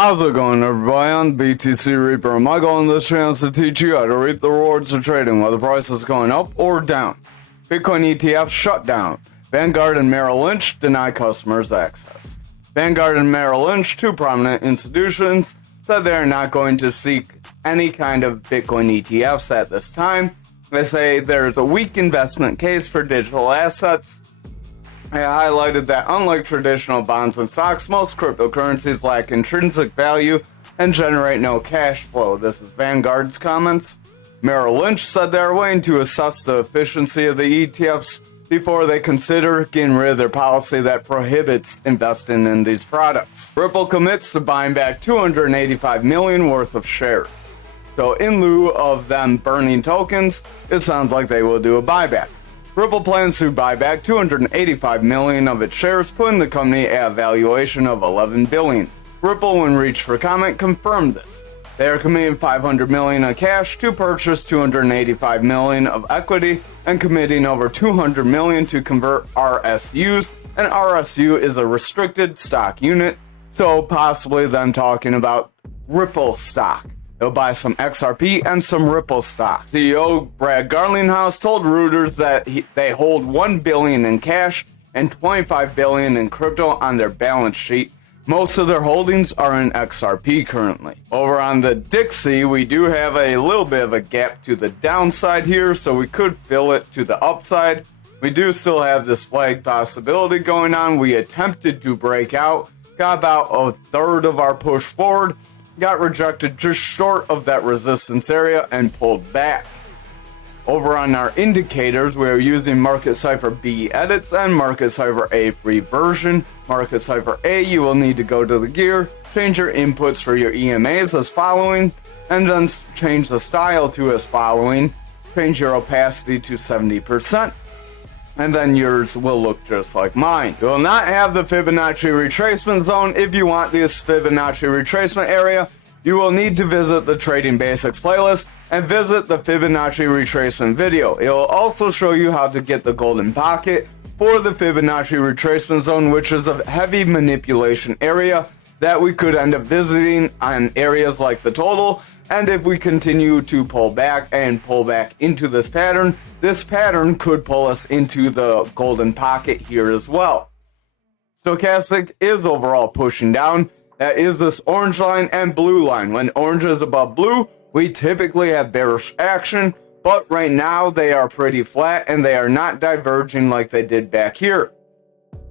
How's it going, everybody? I'm BTC Reaper, and my goal on this channel is to teach you how to reap the rewards of trading, whether price is going up or down. Bitcoin ETF shut down. Vanguard and Merrill Lynch deny customers access. Vanguard and Merrill Lynch, two prominent institutions, said they are not going to seek any kind of Bitcoin ETFs at this time. They say there's a weak investment case for digital assets. I highlighted that unlike traditional bonds and stocks, most cryptocurrencies lack intrinsic value and generate no cash flow. This is Vanguard's comments. Merrill Lynch said they are waiting to assess the efficiency of the ETFs before they consider getting rid of their policy that prohibits investing in these products. Ripple commits to buying back $285 million worth of shares. So in lieu of them burning tokens, it sounds like they will do a buyback. Ripple plans to buy back $285 million of its shares, putting the company at a valuation of $11 billion. Ripple, when reached for comment, confirmed this. They are committing $500 million in cash to purchase $285 million of equity and committing over $200 million to convert RSUs. An RSU is a restricted stock unit, so possibly them talking about Ripple stock. They'll buy some XRP and some Ripple stock. CEO Brad Garlinghouse told Reuters that they hold $1 billion in cash and $25 billion in crypto on their balance sheet. Most of their holdings are in XRP currently. Over on the Dixie, we do have a little bit of a gap to the downside here, so we could fill it to the upside. We do still have this flag possibility going on. We attempted to break out, got about a third of our push forward, got rejected just short of that resistance area and pulled back. Over on our indicators, we are using Market Cipher B edits and Market Cipher A free version. Market Cipher A, you will need to go to the gear, change your inputs for your EMAs as following, and then change the style to as following. Change your opacity to 70%. And then yours will look just like mine. You will not have the Fibonacci retracement zone. If you want this Fibonacci retracement area, you will need to visit the Trading Basics playlist and visit the Fibonacci retracement video. It will also show you how to get the golden pocket for the Fibonacci retracement zone, which is a heavy manipulation area that we could end up visiting on areas like the total. And if we continue to pull back into this pattern could pull us into the golden pocket here as well. Stochastic is overall pushing down. That is this orange line and blue line. When orange is above blue, we typically have bearish action, but right now they are pretty flat and they are not diverging like they did back here.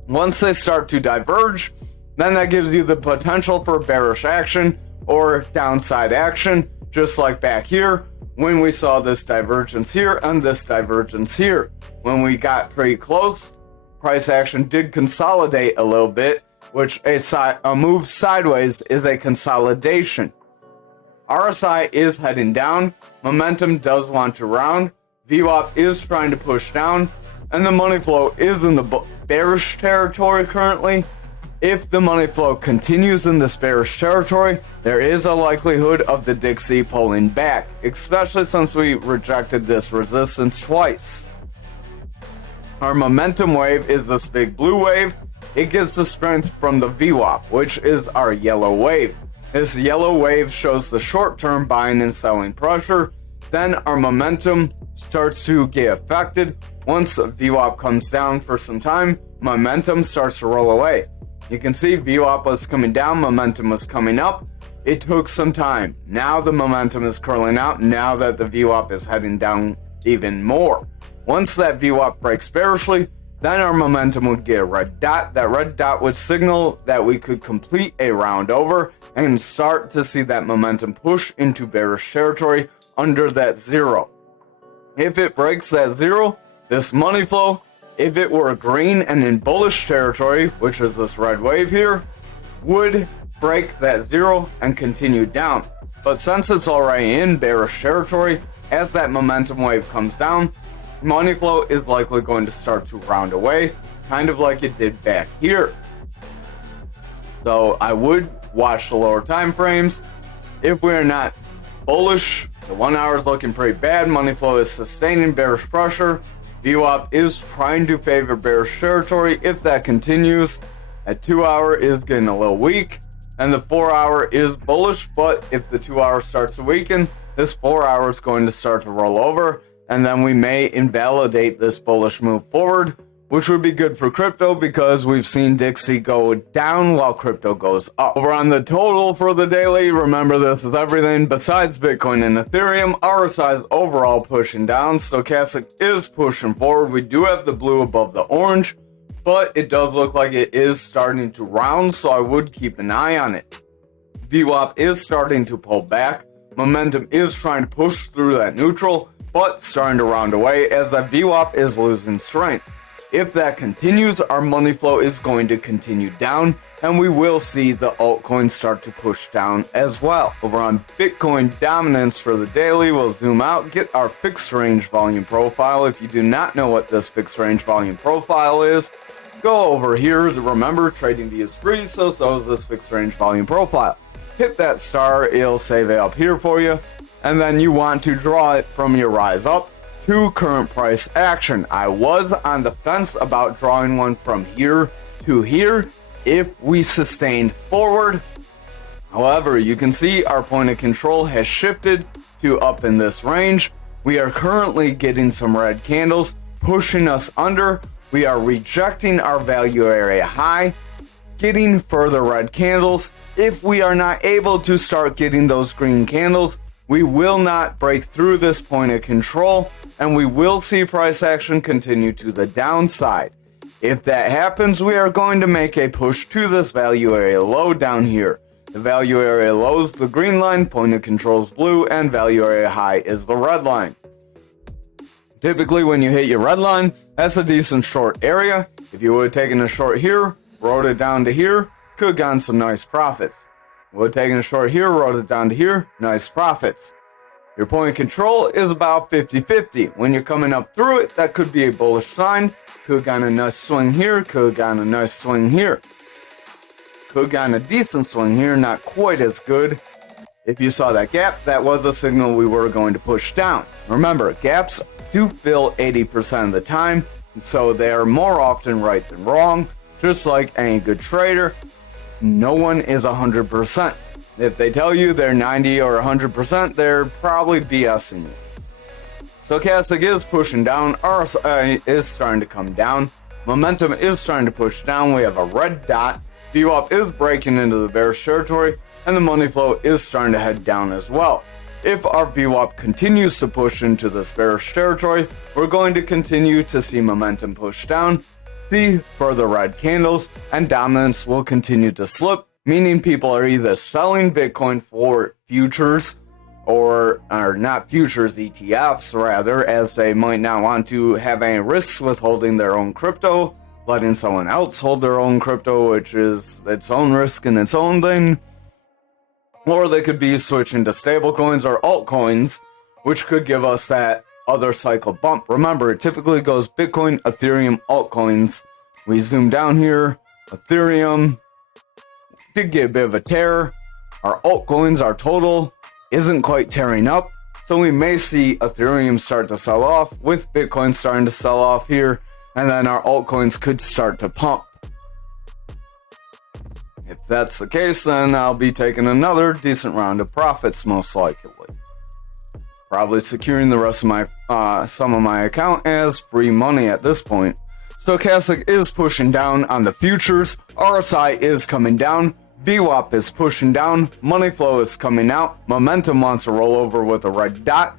Once they start to diverge, then that gives you the potential for bearish action or downside action, just like back here when we saw this divergence here and this divergence here. When we got pretty close, price action did consolidate a little bit, which a move sideways is a consolidation. RSI is heading down, momentum does want to round, VWAP is trying to push down, and the money flow is in the bearish territory currently. If the money flow continues in this bearish territory, there is a likelihood of the Dixie pulling back, especially since we rejected this resistance twice. Our momentum wave is this big blue wave. It gets the strength from the VWAP, which is our yellow wave. This yellow wave shows the short-term buying and selling pressure. Then our momentum starts to get affected. Once VWAP comes down for some time, momentum starts to roll away. You can see VWAP was coming down, momentum was coming up. It took some time. Now the momentum is curling out, now that the VWAP is heading down even more. Once that VWAP breaks bearishly, then our momentum would get a red dot. That red dot would signal that we could complete a round over and start to see that momentum push into bearish territory under that zero. If it breaks that zero, this money flow, if it were green and in bullish territory, which is this red wave here, would break that zero and continue down. But since it's already in bearish territory, as that momentum wave comes down, money flow is likely going to start to round away, kind of like it did back here. So I would watch the lower time frames. If we're not bullish, the 1 hour is looking pretty bad. Money flow is sustaining bearish pressure. VWAP is trying to favor bearish territory. If that continues, at 2 hour is getting a little weak. and the 4 hour is bullish, but if the 2 hour starts to weaken, this 4 hour is going to start to roll over, and then we may invalidate this bullish move forward, which would be good for crypto because we've seen Dixie go down while crypto goes up. Over on the total for the daily, remember this is everything besides Bitcoin and Ethereum. RSI is overall pushing down. Stochastic is pushing forward. We do have the blue above the orange, but it does look like it is starting to round, so I would keep an eye on it. VWAP is starting to pull back. Momentum is trying to push through that neutral, but starting to round away as that VWAP is losing strength. If that continues, our money flow is going to continue down, and we will see the altcoins start to push down as well. Over on Bitcoin dominance for the daily, we'll zoom out, get our fixed range volume profile. If you do not know what this fixed range volume profile is, go over here. Remember, trading is free, so is this fixed range volume profile. Hit that star, it'll save it up here for you, and then you want to draw it from your rise up to current price action. I was on the fence about drawing one from here to here if we sustained forward. However, you can see our point of control has shifted to up in this range. We are currently getting some red candles pushing us under. We are rejecting our value area high, getting further red candles. If we are not able to start getting those green candles, we will not break through this point of control, and we will see price action continue to the downside. If that happens, we are going to make a push to this value area low down here. The value area low is the green line, point of control is blue, and value area high is the red line. Typically, when you hit your red line, that's a decent short area. If you would have taken a short here, rode it down to here, could have gotten some nice profits. Would have taken a short here, rode it down to here, nice profits. Your point of control is about 50-50. When you're coming up through it, that could be a bullish sign. Could have gotten a nice swing here, could have gotten a nice swing here. Could have gotten a decent swing here, not quite as good. If you saw that gap, that was the signal we were going to push down. Remember, gaps do fill 80% of the time, so they are more often right than wrong. Just like any good trader, no one is 100%. If they tell you they're 90 or 100%, they're probably BSing you. Stochastic is pushing down, RSI is starting to come down, momentum is starting to push down, we have a red dot, VWAP is breaking into the bearish territory, and the money flow is starting to head down as well. If our VWAP continues to push into this bearish territory, we're going to continue to see momentum push down, see further red candles, and dominance will continue to slip, meaning people are either selling Bitcoin for futures or not futures, ETFs rather, as they might not want to have any risks with holding their own crypto, letting someone else hold their own crypto, which is its own risk and its own thing. Or they could be switching to stablecoins or altcoins, which could give us that other cycle bump. Remember, it typically goes Bitcoin, Ethereum, altcoins. We zoom down here, Ethereum did get a bit of a tear. Our altcoins, our total, isn't quite tearing up. So we may see Ethereum start to sell off with Bitcoin starting to sell off here. And then our altcoins could start to pump. If that's the case, then I'll be taking another decent round of profits, most likely. Probably securing the rest of my some of my account as free money at this point. Stochastic is pushing down on the futures. RSI is coming down. VWAP is pushing down. Money flow is coming out. Momentum wants to roll over with a red dot.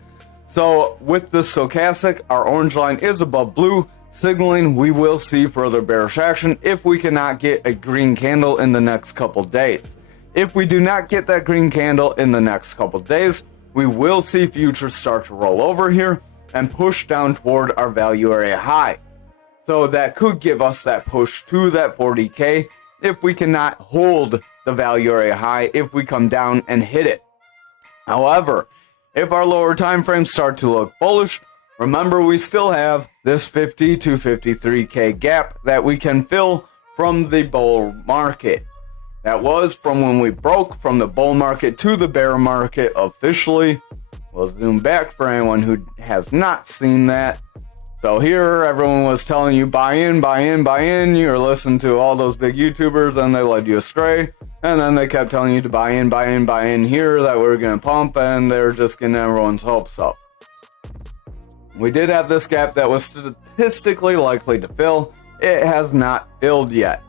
So with the stochastic, our orange line is above blue, signaling we will see further bearish action if we cannot get a green candle in the next couple days. If we do not get that green candle in the next couple days, we will see futures start to roll over here and push down toward our value area high. So that could give us that push to that 40K if we cannot hold the value area high if we come down and hit it. However, if our lower time frames start to look bullish, remember we still have this 50 to 53K gap that we can fill from the bull market. That was from when we broke from the bull market to the bear market officially. We'll zoom back for anyone who has not seen that. So here, everyone was telling you buy in, buy in, buy in. You're listening to all those big YouTubers and they led you astray. And then they kept telling you to buy in here, that we were going to pump, and they're just getting everyone's hopes up. We did have this gap that was statistically likely to fill. It has not filled yet.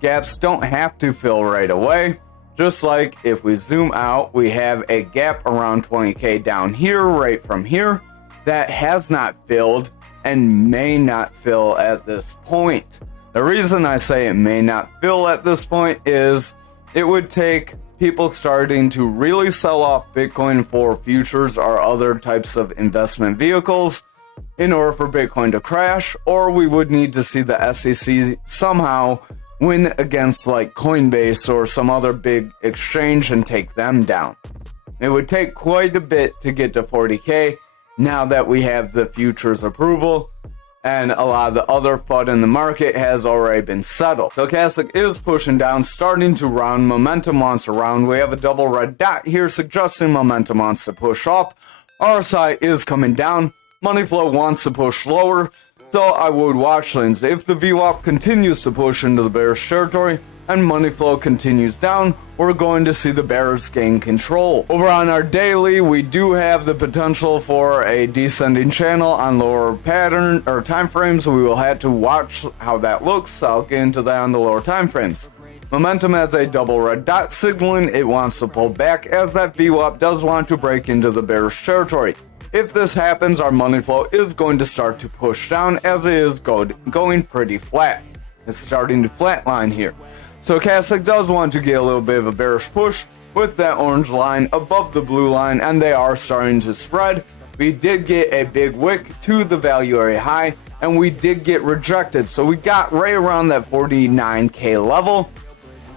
Gaps don't have to fill right away. Just like if we zoom out, we have a gap around 20k down here, right from here, that has not filled and may not fill at this point. The reason I say it may not fill at this point is it would take people starting to really sell off Bitcoin for futures or other types of investment vehicles in order for Bitcoin to crash, or we would need to see the SEC somehow win against like Coinbase or some other big exchange and take them down. It would take quite a bit to get to 40k now that we have the futures approval, and a lot of the other FUD in the market has already been settled. Stochastic is pushing down, starting to round. Momentum wants to round. We have a double red dot here suggesting momentum wants to push off. RSI is coming down. Money flow wants to push lower, so I would watch things. If the VWAP continues to push into the bearish territory and money flow continues down, we're going to see the bears gain control. Over on our daily, we do have the potential for a descending channel on lower pattern or time frames. We will have to watch how that looks. I'll get into that on the lower time frames. Momentum has a double red dot signaling it wants to pull back, as that VWAP does want to break into the bearish territory. If this happens, our money flow is going to start to push down, as it is going pretty flat. It's starting to flatline here. Stochastic does want to get a little bit of a bearish push with that orange line above the blue line, and they are starting to spread. We did get a big wick to the value area high, and we did get rejected. So we got right around that 49k level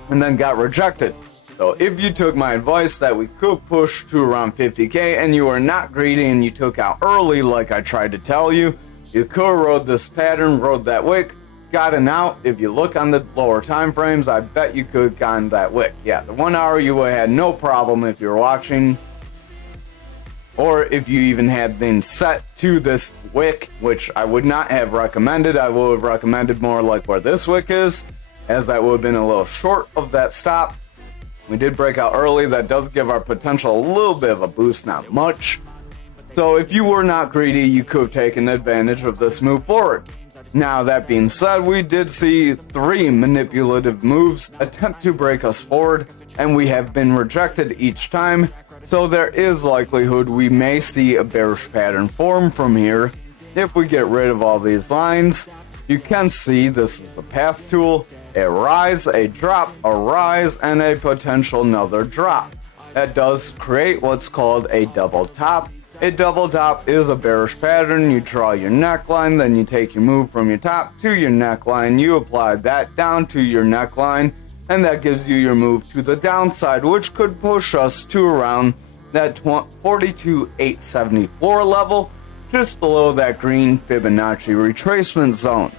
and then got rejected. So if you took my advice that we could push to around 50k and you are not greedy and you took out early like I tried to tell you, you could rode this pattern, rode that wick, gotten out. If you look on the lower time frames, I bet you could have gotten that wick. Yeah, the 1 hour you would have had no problem if you're watching, or if you even had things set to this wick, which I would not have recommended. I would have recommended more like where this wick is, as that would have been a little short of that stop. We did break out early. That does give our potential a little bit of a boost, not much. So if you were not greedy, you could have taken advantage of this move forward. Now, that being said, we did see 3 manipulative moves attempt to break us forward, and we have been rejected each time. So there is likelihood we may see a bearish pattern form from here. If we get rid of all these lines, you can see this is the path tool. A rise, a drop, a rise, and a potential another drop. That does create what's called a double top. A double top is a bearish pattern. You draw your neckline, then you take your move from your top to your neckline. You apply that down to your neckline, and that gives you your move to the downside, which could push us to around that 42,874 level, just below that green Fibonacci retracement zone.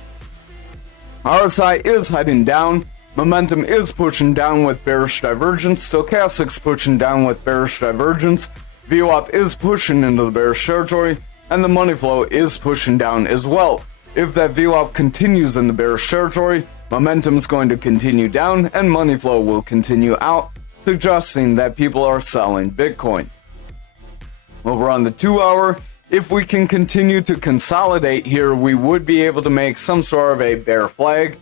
RSI is heading down. Momentum is pushing down with bearish divergence. Stochastic's pushing down with bearish divergence. VWAP is pushing into the bearish territory, and the money flow is pushing down as well. If that VWAP continues in the bearish territory, momentum is going to continue down, and money flow will continue out, suggesting that people are selling Bitcoin. Over on the 2 hour, if we can continue to consolidate here, we would be able to make some sort of a bear flag,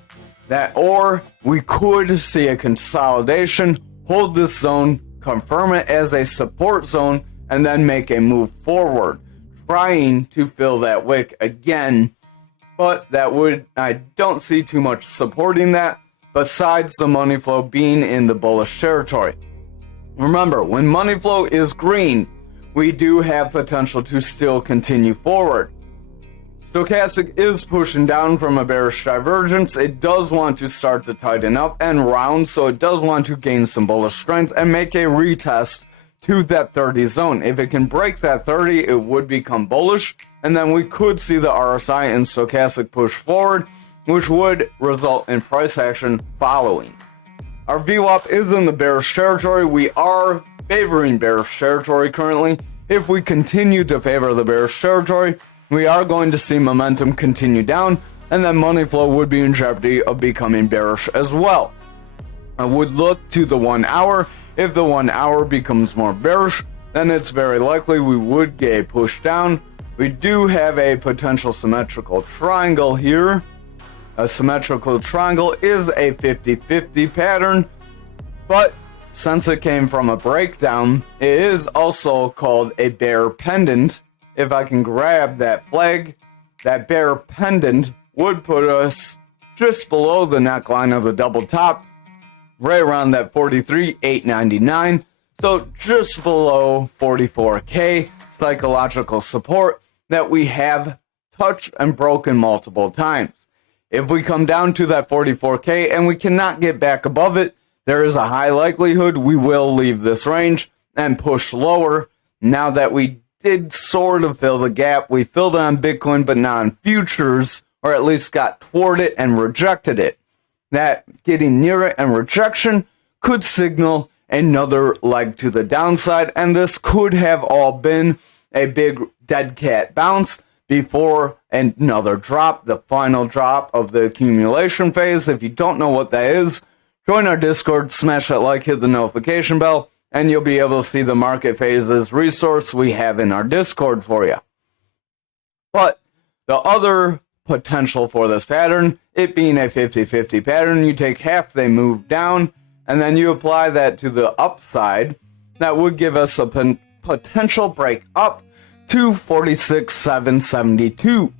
or we could see a consolidation, hold this zone, confirm it as a support zone, and then make a move forward, trying to fill that wick again. But I don't see too much supporting that, besides the money flow being in the bullish territory. Remember, when money flow is green, we do have potential to still continue forward. Stochastic is pushing down from a bearish divergence. It does want to start to tighten up and round, so it does want to gain some bullish strength and make a retest to that 30 zone. If it can break that 30, it would become bullish, and then we could see the RSI and Stochastic push forward, which would result in price action following. Our VWAP is in the bearish territory. We are favoring bearish territory currently. If we continue to favor the bearish territory, we are going to see momentum continue down, and then money flow would be in jeopardy of becoming bearish as well. I would look to the 1 hour. If the 1 hour becomes more bearish, then it's very likely we would get a push down. We do have a potential symmetrical triangle here. A symmetrical triangle is a 50-50 pattern, but since it came from a breakdown, it is also called a bear pendant. If I can grab that flag, that bear pendant would put us just below the neckline of the double top, right around that 43,899. So just below 44K psychological support that we have touched and broken multiple times. If we come down to that 44K and we cannot get back above it, there is a high likelihood we will leave this range and push lower. Now that we did sort of fill the gap, we filled it on Bitcoin but not on futures, or at least got toward it and rejected it. That getting near it and rejection could signal another leg to the downside, and this could have all been a big dead cat bounce before another drop, the final drop of the accumulation phase. If you don't know what that is, join our Discord, smash that like, hit the notification bell, and you'll be able to see the market phases resource we have in our Discord for you. But the other potential for this pattern, it being a 50-50 pattern, you take half, they move down, and then you apply that to the upside. That would give us a potential break up to 46,772.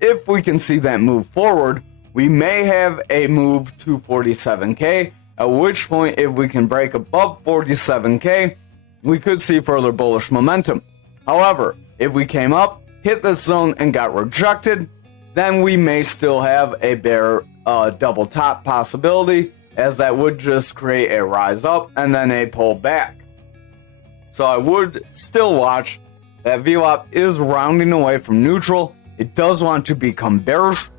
If we can see that move forward, we may have a move to 47K, at which point if we can break above 47K, we could see further bullish momentum. However, if we came up, hit this zone and got rejected, then we may still have a bear double top possibility, as that would just create a rise up and then a pull back. So I would still watch. That VWAP is rounding away from neutral. It does want to become bearish.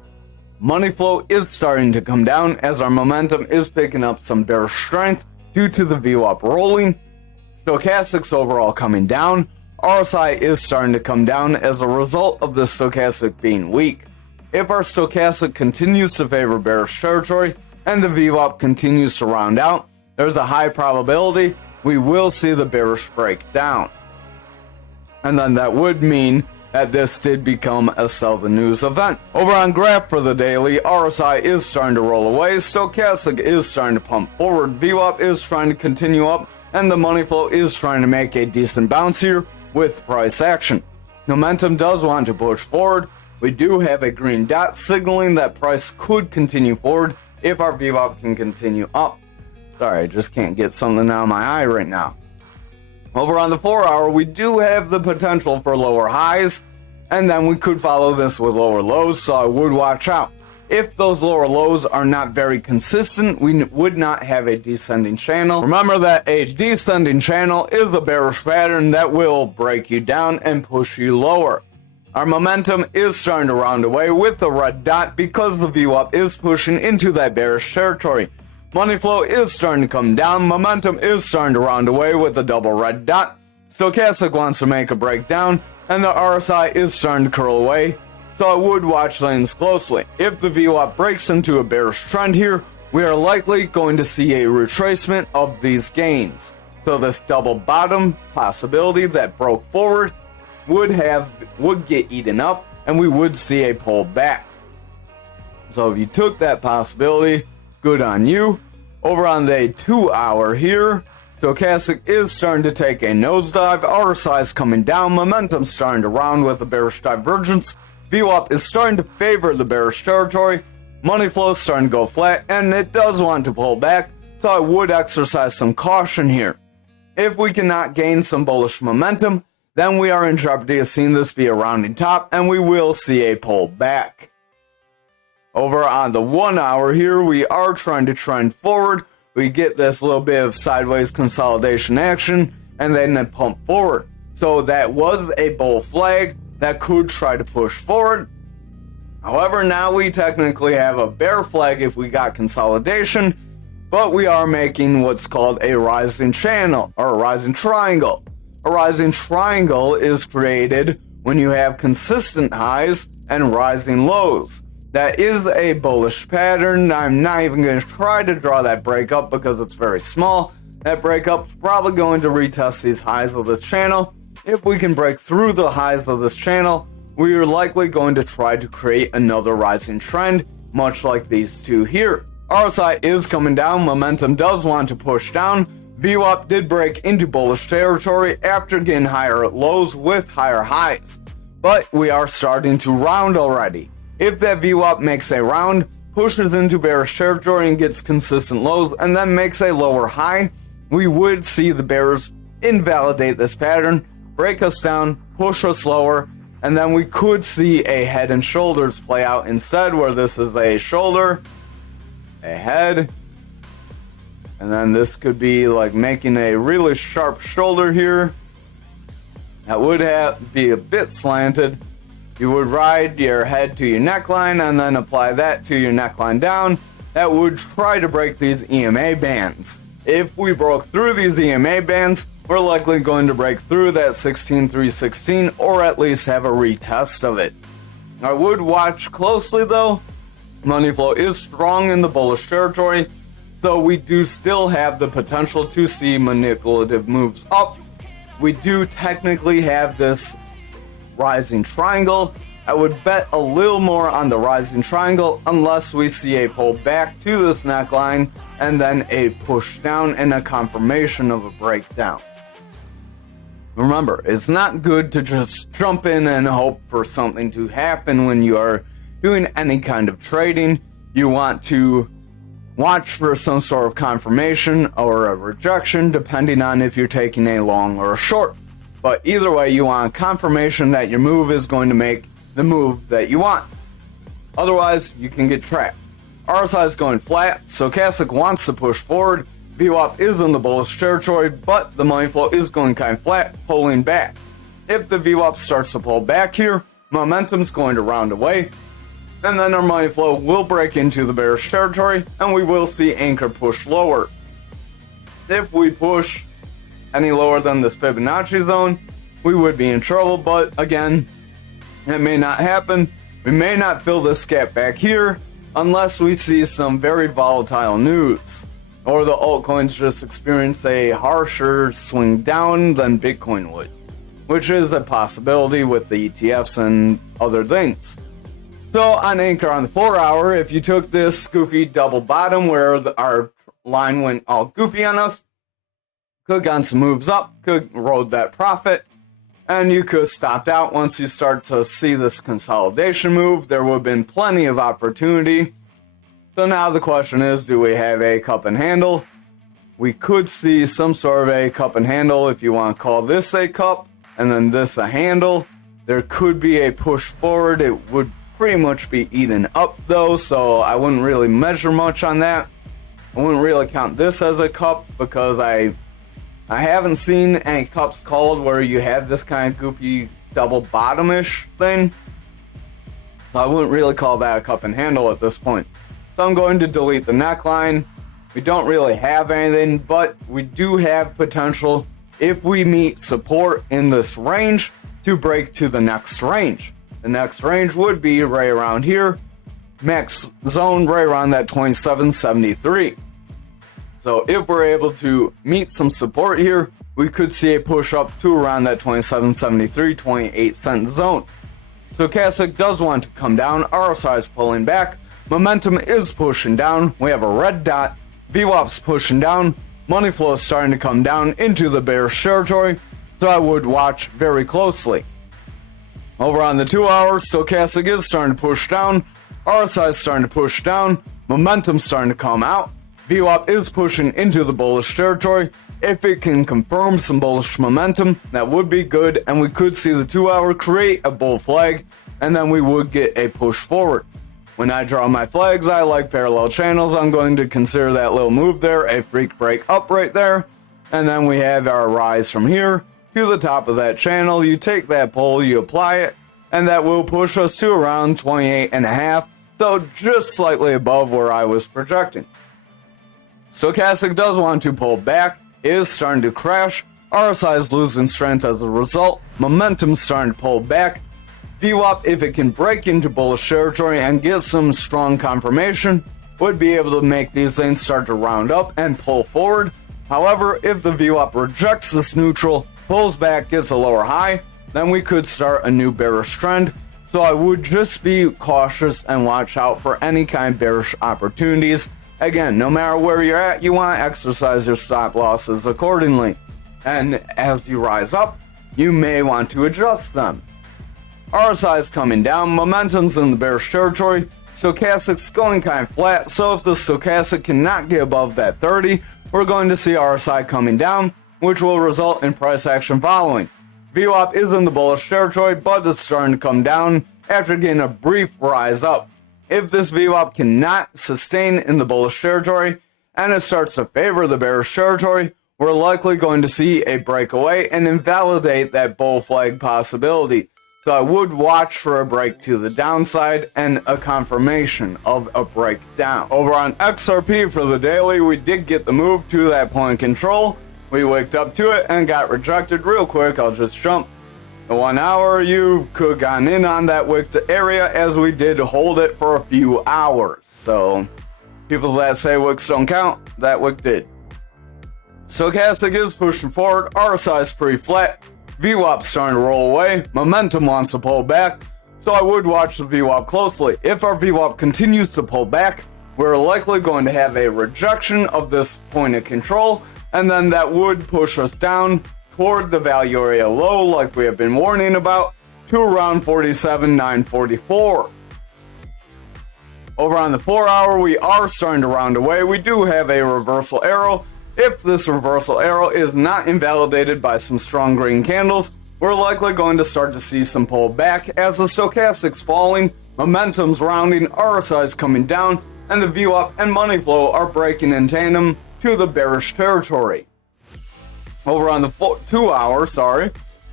Money flow is starting to come down as our momentum is picking up some bearish strength due to the VWAP rolling. Stochastics overall coming down. RSI is starting to come down as a result of the stochastic being weak. If our stochastic continues to favor bearish territory and the VWAP continues to round out, there's a high probability we will see the bearish break down. And then that would mean that this did become a sell the news event. Over on graph for the daily, RSI is starting to roll away, stochastic is starting to pump forward, VWAP is trying to continue up, and the money flow is trying to make a decent bounce here with price action. Momentum does want to push forward. We do have a green dot signaling that price could continue forward if our VWAP can continue up. Sorry, I just can't get something out of my eye right now. Over on the 4 hour, we do have the potential for lower highs, and then we could follow this with lower lows, so I would watch out. If those lower lows are not very consistent, we would not have a descending channel. Remember that a descending channel is a bearish pattern that will break you down and push you lower. Our momentum is starting to round away with the red dot because the VWAP is pushing into that bearish territory. Money flow is starting to come down. Momentum is starting to round away with the double red dot. Stochastic wants to make a breakdown, and the RSI is starting to curl away. So I would watch lanes closely. If the VWAP breaks into a bearish trend here, we are likely going to see a retracement of these gains. So this double bottom possibility that broke forward would get eaten up, and we would see a pull back. So if you took that possibility, good on you. Over on the 2 hour here, stochastic is starting to take a nosedive. RSI is coming down. Momentum starting to round with a bearish divergence. VWAP is starting to favor the bearish territory. Money flow is starting to go flat, and it does want to pull back. So I would exercise some caution here. If we cannot gain some bullish momentum, then we are in jeopardy of seeing this be a rounding top, and we will see a pull back. Over on the 1 hour here, we are trying to trend forward. We get this little bit of sideways consolidation action, and then a pump forward. So that was a bull flag that could try to push forward. However, now we technically have a bear flag if we got consolidation, but we are making what's called a rising channel, or a rising triangle. A rising triangle is created when you have consistent highs and rising lows. That is a bullish pattern. I'm not even going to try to draw that breakup because it's very small. That breakup's probably going to retest these highs of this channel. If we can break through the highs of this channel, we are likely going to try to create another rising trend, much like these two here. RSI is coming down, momentum does want to push down. VWAP did break into bullish territory after getting higher lows with higher highs. But we are starting to round already. If that VWAP makes a round, pushes into bearish territory and gets consistent lows, and then makes a lower high, we would see the bears invalidate this pattern, break us down, push us lower, and then we could see a head and shoulders play out instead, where this is a shoulder, a head, and then this could be like making a really sharp shoulder here. That would be a bit slanted. You would ride your head to your neckline and then apply that to your neckline down. That would try to break these EMA bands. If we broke through these EMA bands, we're likely going to break through that 16,316 or at least have a retest of it. I would watch closely though. Money flow is strong in the bullish territory, so we do still have the potential to see manipulative moves up. We do technically have this rising triangle. I would bet a little more on the rising triangle unless we see a pull back to this neckline and then a push down and a confirmation of a breakdown. Remember, it's not good to just jump in and hope for something to happen when you are doing any kind of trading. You want to watch for some sort of confirmation or a rejection depending on if you're taking a long or a short. But either way, you want confirmation that your move is going to make the move that you want. Otherwise, you can get trapped. RSI is going flat, stochastic wants to push forward. VWAP is in the bullish territory, but the money flow is going kind of flat, pulling back. If the VWAP starts to pull back here, momentum's going to round away, and then our money flow will break into the bearish territory, and we will see Ankr push lower. If we push any lower than this Fibonacci zone, we would be in trouble, but again, it may not happen. We may not fill this gap back here unless we see some very volatile news, or the altcoins just experience a harsher swing down than Bitcoin would, which is a possibility with the ETFs and other things. So on Ankr on the 4 hour, if you took this goofy double bottom where our line went all goofy on us, could got some moves up, could rode that profit, and you could stopped out once you start to see this consolidation move. There would have been plenty of opportunity. So now the question is, do we have a cup and handle? We could see some sort of a cup and handle if you want to call this a cup and then this a handle. There could be a push forward. It would pretty much be eaten up though, so I wouldn't really measure much on that. I wouldn't really count this as a cup because I haven't seen any cups called where you have this kind of goofy double bottom-ish thing. So I wouldn't really call that a cup and handle at this point. So I'm going to delete the neckline. We don't really have anything, but we do have potential if we meet support in this range to break to the next range. The next range would be right around here. Max zone right around that 2773. So if we're able to meet some support here, we could see a push up to around that 2773, 28 cent zone. Stochastic does want to come down. RSI is pulling back. Momentum is pushing down. We have a red dot. VWAP's pushing down. Money flow is starting to come down into the bearish territory. So I would watch very closely. Over on the 2 hour, stochastic is starting to push down. RSI is starting to push down. Momentum's starting to come out. VWAP is pushing into the bullish territory. If it can confirm some bullish momentum, that would be good, and we could see the 2 hour create a bull flag, and then we would get a push forward. When I draw my flags, I like parallel channels. I'm going to consider that little move there a freak break up right there, and then we have our rise from here to the top of that channel. You take that pull, you apply it, and that will push us to around 28.5, so just slightly above where I was projecting. Stochastic does want to pull back, is starting to crash. RSI is losing strength as a result. Momentum starting to pull back. VWAP, if it can break into bullish territory and get some strong confirmation, would be able to make these things start to round up and pull forward. However, if the VWAP rejects this neutral, pulls back, gets a lower high, then we could start a new bearish trend. So I would just be cautious and watch out for any kind of bearish opportunities. Again, no matter where you're at, you want to exercise your stop losses accordingly. And as you rise up, you may want to adjust them. RSI is coming down, momentum's in the bearish territory, stochastic's going kind of flat, so if the stochastic cannot get above that 30, we're going to see RSI coming down, which will result in price action following. VWAP is in the bullish territory, but it's starting to come down after getting a brief rise up. If this VWAP cannot sustain in the bullish territory, and it starts to favor the bearish territory, we're likely going to see a breakaway and invalidate that bull flag possibility. So I would watch for a break to the downside and a confirmation of a breakdown. Over on XRP for the daily, we did get the move to that point of control. We waked up to it and got rejected real quick. I'll just jump. The 1 hour, you could have gone in on that wick area as we did hold it for a few hours. So people that say wicks don't count, that wick did. Stochastic is pushing forward. RSI is pretty flat. VWAP's starting to roll away. Momentum wants to pull back. So I would watch the VWAP closely. If our VWAP continues to pull back, we're likely going to have a rejection of this point of control, and then that would push us down toward the value area low, like we have been warning about, to around 47,944. Over on the 4 hour, we are starting to round away. We do have a reversal arrow. If this reversal arrow is not invalidated by some strong green candles, we're likely going to start to see some pullback as the stochastic's falling, momentum's rounding, RSI's coming down, and the VWAP and money flow are breaking in tandem to the bearish territory. Over on the 2 hour,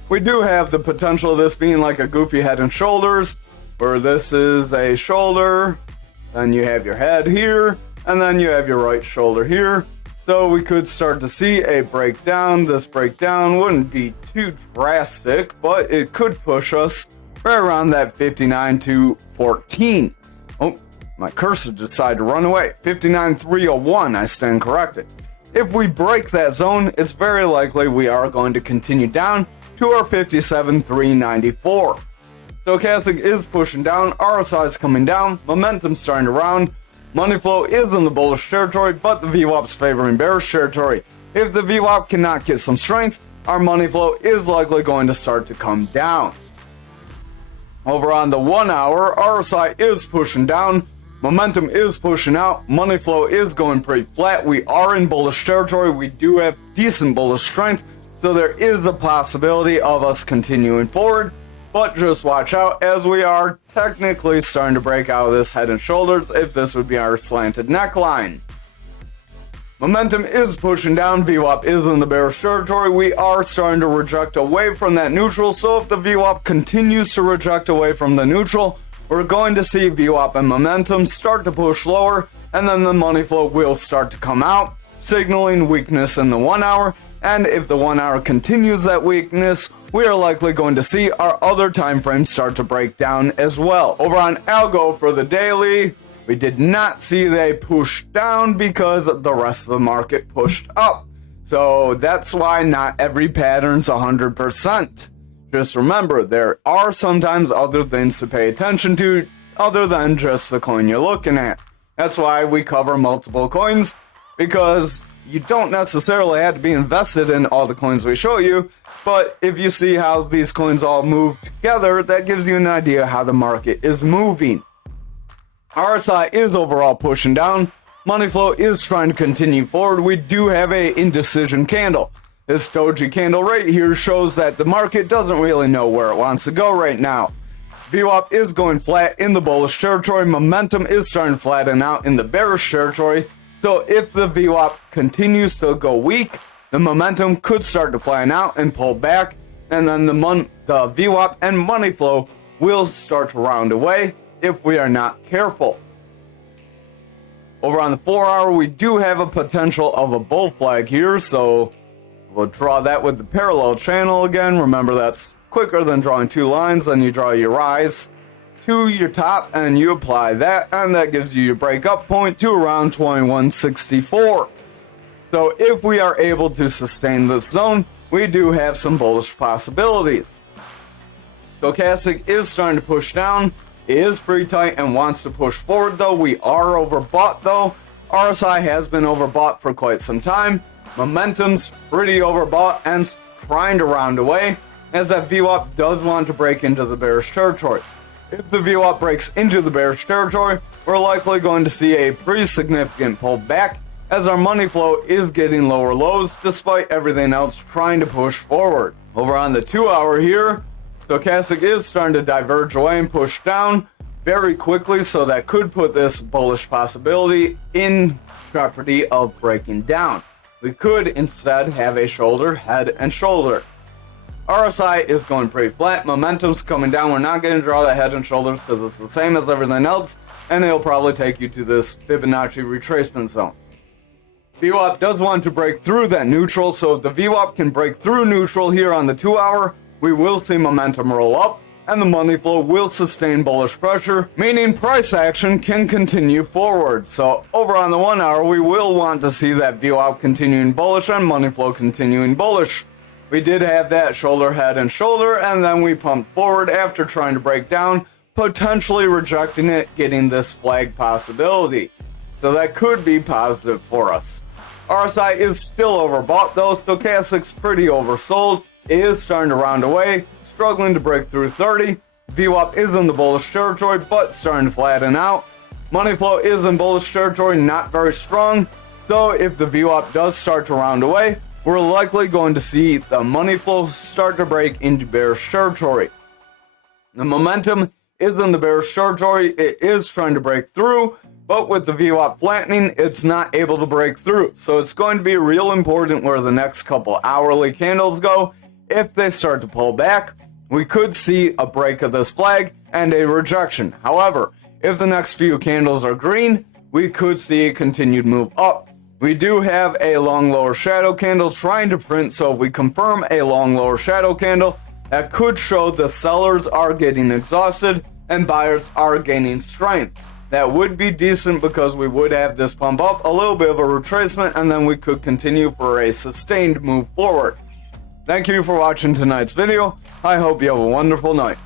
we do have the potential of this being like a goofy head and shoulders, where this is a shoulder, then you have your head here, and then you have your right shoulder here. So we could start to see a breakdown. This breakdown wouldn't be too drastic, but it could push us right around that 59 to 14. Oh, my cursor decided to run away. 59,301, I stand corrected. If we break that zone, it's very likely we are going to continue down to our 57,394. Stochastic is pushing down, RSI is coming down, momentum starting to round. Money flow is in the bullish territory, but the VWAP's favoring bearish territory. If the VWAP cannot get some strength, our money flow is likely going to start to come down. Over on the 1 hour, RSI is pushing down, momentum is pushing out, money flow is going pretty flat. We are in bullish territory, we do have decent bullish strength, so there is the possibility of us continuing forward. But just watch out as we are technically starting to break out of this head and shoulders if this would be our slanted neckline. Momentum is pushing down, VWAP is in the bearish territory. We are starting to reject away from that neutral, so if the VWAP continues to reject away from the neutral, we're going to see VWAP and momentum start to push lower, and then the money flow will start to come out, signaling weakness in the 1 hour. And if the 1 hour continues that weakness, we are likely going to see our other time frames start to break down as well. Over on ALGO for the daily, we did not see they push down because the rest of the market pushed up. So that's why not every pattern's 100%. Just remember, there are sometimes other things to pay attention to other than just the coin you're looking at. That's why we cover multiple coins, because you don't necessarily have to be invested in all the coins we show you, but if you see how these coins all move together, that gives you an idea how the market is moving. RSI is overall pushing down. Money flow is trying to continue forward. We do have a indecision candle. This doji candle right here shows that the market doesn't really know where it wants to go right now. VWAP is going flat in the bullish territory. Momentum is starting to flatten out in the bearish territory. So if the VWAP continues to go weak, the momentum could start to flatten out and pull back, and then the VWAP and money flow will start to round away if we are not careful. Over on the 4 hour, we do have a potential of a bull flag here, so we'll draw that with the parallel channel again. Remember, that's quicker than drawing two lines. Then you draw your rise to your top and you apply that, and that gives you your breakup point to around 2164. So if we are able to sustain this zone, we do have some bullish possibilities. Stochastic is starting to push down. It is pretty tight and wants to push forward though. We are overbought though. RSI has been overbought for quite some time. Momentum's pretty overbought and trying to round away, as that VWAP does want to break into the bearish territory. If the VWAP breaks into the bearish territory, we're likely going to see a pretty significant pullback, as our money flow is getting lower lows despite everything else trying to push forward. Over on the 2 hour here, stochastic is starting to diverge away and push down very quickly, so that could put this bullish possibility in jeopardy of breaking down. We could instead have a shoulder, head, and shoulder. RSI is going pretty flat. Momentum's coming down. We're not going to draw the head and shoulders because it's the same as everything else, and it'll probably take you to this Fibonacci retracement zone. VWAP does want to break through that neutral, so if the VWAP can break through neutral here on the 2 hour, we will see momentum roll up, and the money flow will sustain bullish pressure, meaning price action can continue forward. So over on the 1 hour, we will want to see that VWAP continuing bullish and money flow continuing bullish. We did have that shoulder, head, and shoulder, and then we pumped forward after trying to break down, potentially rejecting it, getting this flag possibility. So that could be positive for us. RSI is still overbought though. Stochastic's pretty oversold. It is starting to round away, struggling to break through 30. VWAP is in the bullish territory, but starting to flatten out. Money flow is in bullish territory, not very strong. So if the VWAP does start to round away, we're likely going to see the money flow start to break into bearish territory. The momentum is in the bearish territory. It is trying to break through, but with the VWAP flattening, it's not able to break through. So it's going to be real important where the next couple hourly candles go. If they start to pull back, we could see a break of this flag and a rejection. However, if the next few candles are green, we could see a continued move up. We do have a long lower shadow candle trying to print, so if we confirm a long lower shadow candle, that could show the sellers are getting exhausted and buyers are gaining strength. That would be decent because we would have this pump up, a little bit of a retracement, and then we could continue for a sustained move forward. Thank you for watching tonight's video. I hope you have a wonderful night.